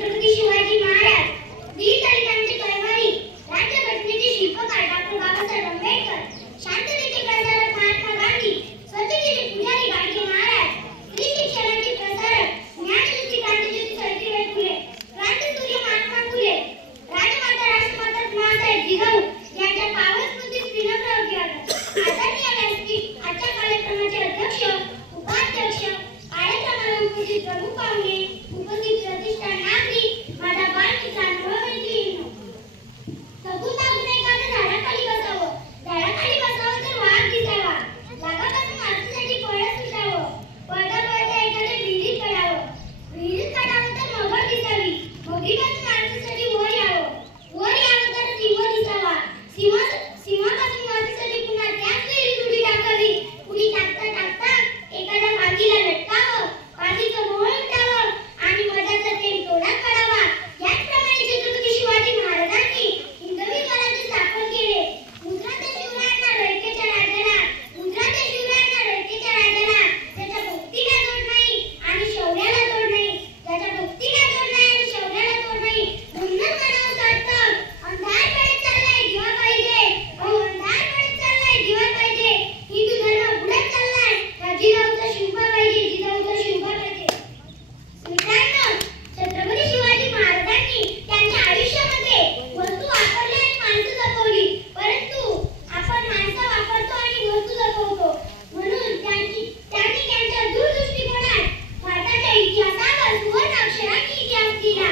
छत्रपती शिवाजी महाराज, वीर दलितांचे कैवारी, राज्यघटनेचे शिल्पकार डॉ. बाबासाहेब आंबेडकर, शांततेचे प्रसारक महात्मा गांधी, स्वच्छतेचे पुजारी गाडगे महाराज, स्त्री शिक्षणाचे प्रसारक ज्ञानज्योती क्रांतिज्योती सावित्रीबाई फुले, क्रांतिसूर्य महात्मा फुले, राजमाता राष्ट्रमाता माँसाहेब जिजाऊ यांच्या पावन स्मृतीस विनम्र अभिवादन. आदरणीय व्यासपीठ, आजच्या कार्यक्रमाचे अध्यक्ष, उपाध्यक्ष, कार्यक्रमाला उपस्थित प्रमुख पाहुणे, उपस्थित प्रतिष्ठान नागरिक, माझा बालमित्र मैत्रिणींनो, सगुण दाखवून एखाद्या झाडाखाली बसावं, झाडाखाली बसावं तर वाघ दिसावा, वाघापासून वाचण्यासाठी पळत सुटावं, पळता पळता एखाद्या विहिरीत पडावं, विहिरीत पडावं तर मगर दिसावी, मगरीपासून वाचण्यासाठी वर यावं, वर यावं तर सिंह दिसावा, सिंहापासून वाचण्यासाठी पुन्हा त्याच विहिरीत उडी टाकावी, उडी टाकता टाकता एखाद्या पाठीला लटकावं, पाठीचं मोह उठावं आणि मधाचा थेंब तोंडात पडावा. याचप्रमाणे छत्रपती शिवाजी महाराजांनी हिंदवी स्वराज्य स्थापन केले. गुजरातच्या शिवरायांना रयतेच्या राजाला त्याच्या भक्तीला जोड नाही आणि शौर्याला जोड नाही, त्याच्या भक्तीला जोड नाही आणि शौर्याला जोड नाही, म्हणूनच म्हणावं वाटतं, अंधार पडत चाललाय दिवा पाहिजे, अंधार पडत चाललाय दिवा पाहिजे, हिंदू धर्म बुडत चाललाय, जिजाऊचा शिवबा पाहिजे, जिजाऊचा शिवबा पाहिजे. मित्रांनो, छत्रपती शिवाजी महाराजांनी त्यांच्या आयुष्यामध्ये वस्तू वापरल्या आणि माणसं जपवली, परंतु आपण माणसं वापरतो आणि वस्तू जपवतो, म्हणून त्यांनी त्यांच्या दूरदृष्टिकोनात भारताच्या इतिहासावर सुवर्ण अक्षरांनी इतिहास लिहिला.